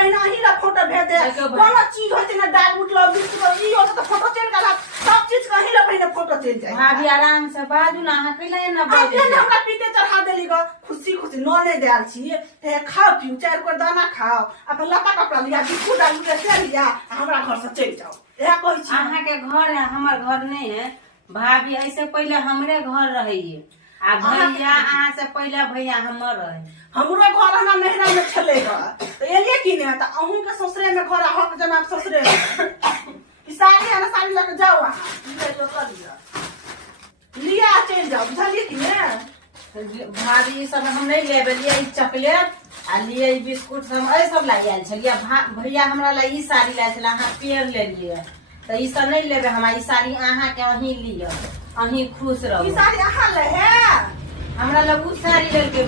बहना ही ला फोटो भेज दे कोनो चीज होते ना डाल उठलो बिस्कुट ई हो तो फोटो चेंज करा सब चीज कहीं ला बहना फोटो चेंज जाए भाभी आराम से बाजू ना हां कैला ना आज बाजू हमरा पीते चढ़ा देली ग खुशी खुशी नने देल छी ते खाओ पियो चार को दाना खाओ अपन लता कपड़ा लिया बिस्कुट डाल के चल लिया हमरा घर से चल जाओ यह कहै छी अहाँ के घर है हमर घर नहीं है भाभी ऐसे पहले हमरे घर रहिए आ भैया अहाँ से पहले भैया हमर रहे हमरो घर हमरा नहरा में छलेगा तो एलिए कि नहीं त अहूं के ससुरे में घर हक जना ससुरे ई साड़ी है ना साड़ी लेके जाओ ले लो कर लिया चल जाओ बुझलिए कि नहीं भाभी सब हम नहीं लेबे लिए ई चॉकलेट आ लिए ई बिस्कुट सब ए सब लाई आयल छलिए भैया हमरा ला ई साड़ी लायल छला अहाँ पेड़ ले लिए तो ई सब नहीं लेबे हमरा ई साड़ी अहाँ के अहीं लियो अहीं खुश रहो ई साड़ी अहाँ ले है हमरा लग उ साड़ी लेके